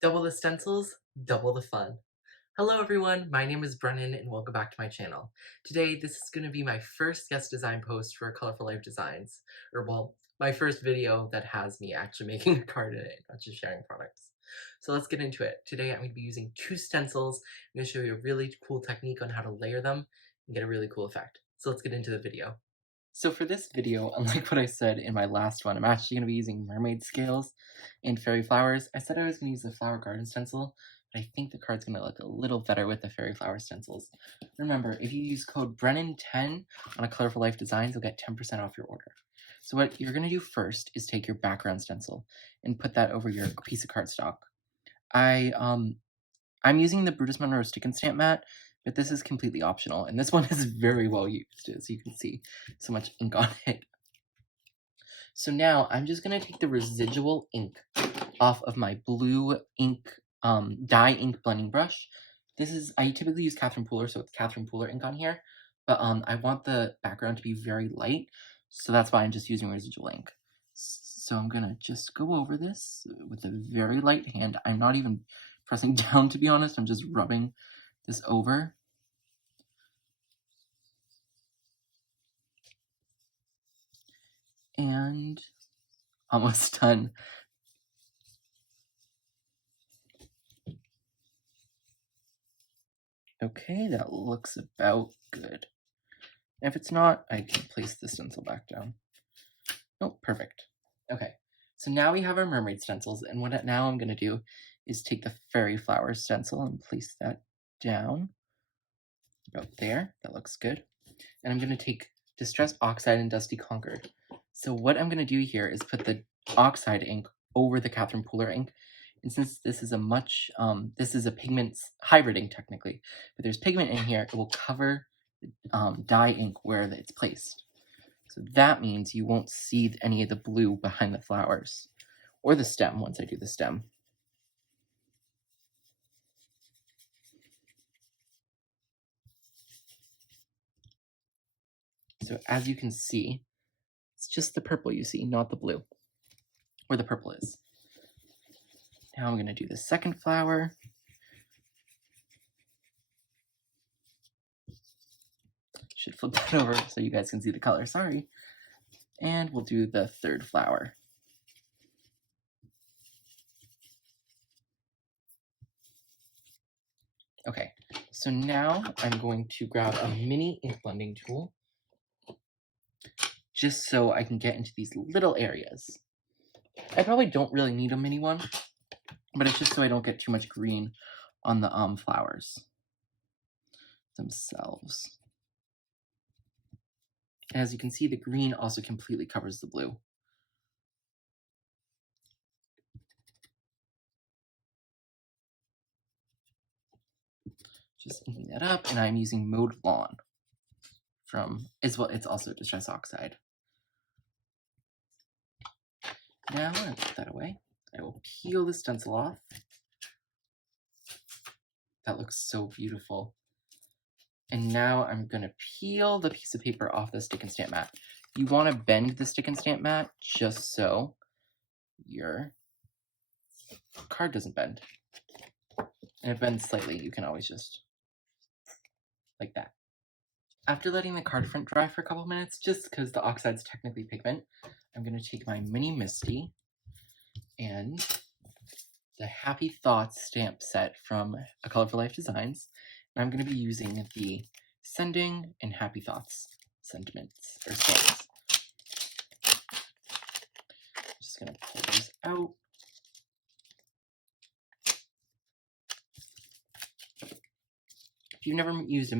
Double the stencils, double the fun. Hello everyone, my name is Brennan and welcome back to my channel. Today, this is going to be my first guest design post for Colorful Life Designs. Or well, my first video that has me actually making a card in it, not just sharing products. So let's get into it. Today I'm going to be using 2 stencils. I'm going to show you a really cool technique on how to layer them and get a really cool effect. So let's get into the video. So for this video, unlike what I said in my last one, I'm actually going to be using mermaid scales and fairy flowers. I said I was going to use the flower garden stencil, but I think the card's going to look a little better with the fairy flower stencils. Remember, if you use code Brennan10 on a Colorful Life Designs, you'll get 10% off your order. So what you're going to do first is take your background stencil and put that over your piece of cardstock. I'm using the Brutus Monroe Stick and Stamp mat, but this is completely optional, and this one is very well used, as you can see, so much ink on it. So now I'm just going to take the residual ink off of my blue ink, dye ink blending brush. I typically use Catherine Pooler, so it's Catherine Pooler ink on here, but I want the background to be very light, so that's why I'm just using residual ink. So I'm going to just go over this with a very light hand. I'm not even pressing down, to be honest. I'm just rubbing this over. And almost done. Okay, that looks about good. If it's not, I can place the stencil back down. Oh, perfect. Okay, so now we have our mermaid stencils, and what now I'm going to do is take the fairy flower stencil and place that down about there. That looks good. And I'm going to take Distress Oxide and Dusty Concord. So what I'm going to do here is put the oxide ink over the Catherine Pooler ink. And since this is this is a pigment hybrid ink technically, but there's pigment in here, it will cover dye ink where it's placed. So that means you won't see any of the blue behind the flowers or the stem once I do the stem. So as you can see, it's just the purple you see, not the blue, where the purple is. Now I'm going to do the second flower. Should flip that over so you guys can see the color, sorry. And we'll do the third flower. Okay, so now I'm going to grab a mini ink blending tool just so I can get into these little areas. I probably don't really need a mini one, but it's just so I don't get too much green on the flowers themselves. As you can see, the green also completely covers the blue. Just inking that up, and I'm using Mode Lawn as well. It's also Distress Oxide. Now I'm going to put that away. I will peel the stencil off. That looks so beautiful. And now I'm going to peel the piece of paper off the stick and stamp mat. You want to bend the stick and stamp mat just so your card doesn't bend. And it bends slightly, you can always just like that. After letting the card front dry for a couple minutes, just because the oxide's technically pigment, I'm going to take my mini Misty and the Happy Thoughts stamp set from A Colorful Life Designs. And I'm going to be using the Sending and Happy Thoughts sentiments, or stamps. Just going to pull these out. If you've never used a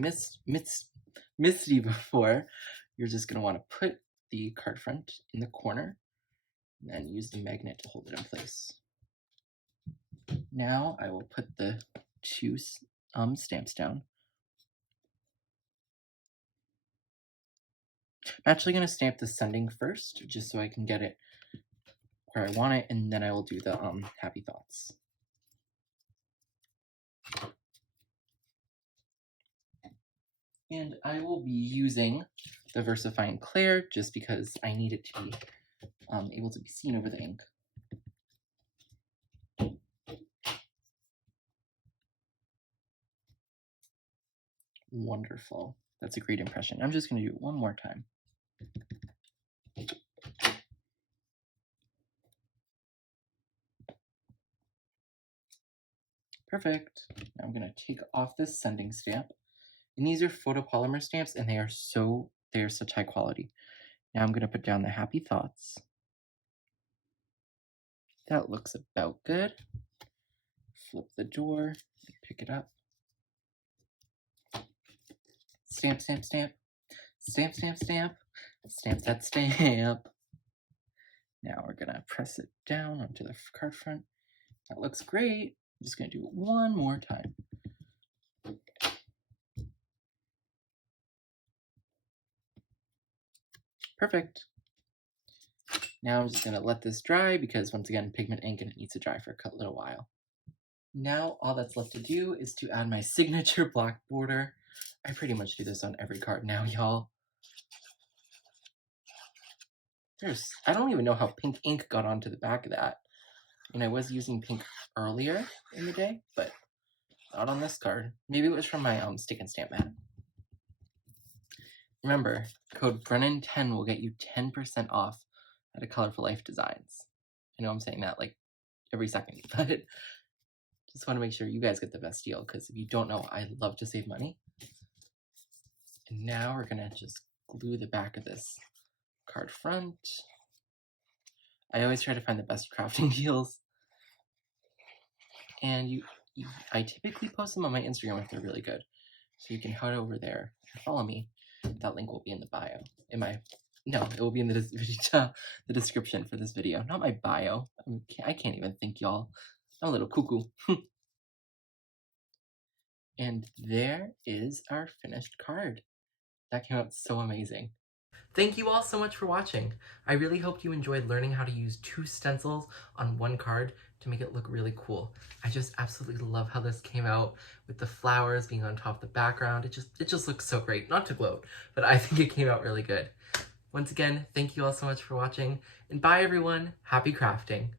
Misty before, you're just going to want to put the card front in the corner and then use the magnet to hold it in place. Now I will put the 2 stamps down. I'm actually going to stamp the Sending first, just so I can get it where I want it, and then I will do the Happy Thoughts. And I will be using the VersaFine Clear just because I need it to be able to be seen over the ink. Wonderful. That's a great impression. I'm just going to do it one more time. Perfect. Now I'm going to take off this sending stamp. And these are photopolymer stamps, and they are such high quality. Now I'm going to put down the happy thoughts. That looks about good. Flip the door, pick it up. Stamp, stamp, stamp. Stamp, stamp, stamp. Stamp that stamp. Now we're going to press it down onto the card front. That looks great. I'm just going to do it one more time. Perfect. Now I'm just going to let this dry because, once again, pigment ink and it needs to dry for a little while. Now all that's left to do is to add my signature black border. I pretty much do this on every card now, y'all. I don't even know how pink ink got onto the back of that. And I was using pink earlier in the day, but not on this card. Maybe it was from my stick and stamp mat. Remember, code Brennan10 will get you 10% off at a Colorful Life Designs. I know I'm saying that like every second, but just want to make sure you guys get the best deal, because if you don't know, I love to save money. And now we're going to just glue the back of this card front. I always try to find the best crafting deals. And I typically post them on my Instagram if they're really good. So you can head over there and follow me. That link will be in the bio. It will be in the description for this video. Not my bio. I can't even think, y'all. I'm a little cuckoo. And there is our finished card. That came out so amazing. Thank you all so much for watching. I really hope you enjoyed learning how to use 2 stencils on one card to make it look really cool. I just absolutely love how this came out with the flowers being on top of the background. It just looks so great. Not to gloat, but I think it came out really good. Once again, thank you all so much for watching, and bye everyone. Happy crafting.